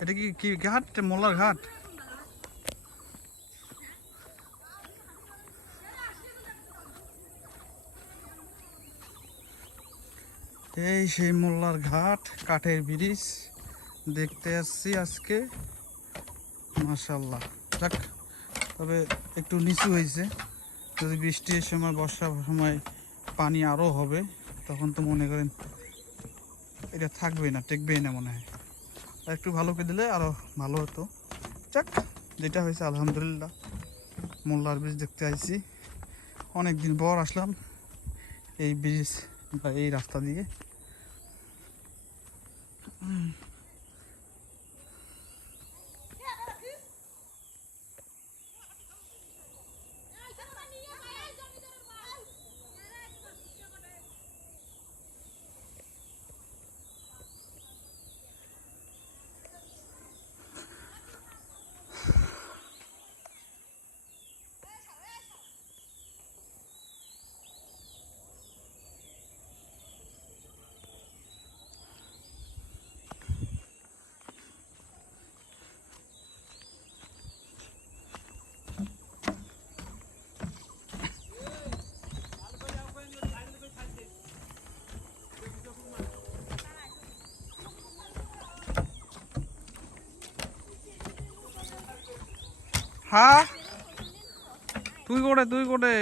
এটা কি কি ঘাট? মোল্লার ঘাট? এই সেই মোল্লার ঘাট, কাঠের ব্রিজ। দেখতে আসছি আজকে। মাশাল্লাহ যাক, তবে একটু নিচু হয়েছে। যদি বৃষ্টির সময় বর্ষার সময় পানি আরও হবে, তখন তো মনে করেন এটা থাকবেই না, টেকবেই না মনে হয়। একটু ভালো করে দিলে আরও ভালো হতো। যাক, যেটা হয়েছে আলহামদুলিল্লাহ, মোল্লার ব্রিজ দেখতে আইছি। অনেক দিন পর আসলাম এই ব্রিজ বা এই রাস্তা দিয়ে। হ্যাঁ? তুই করে তুই কোটে?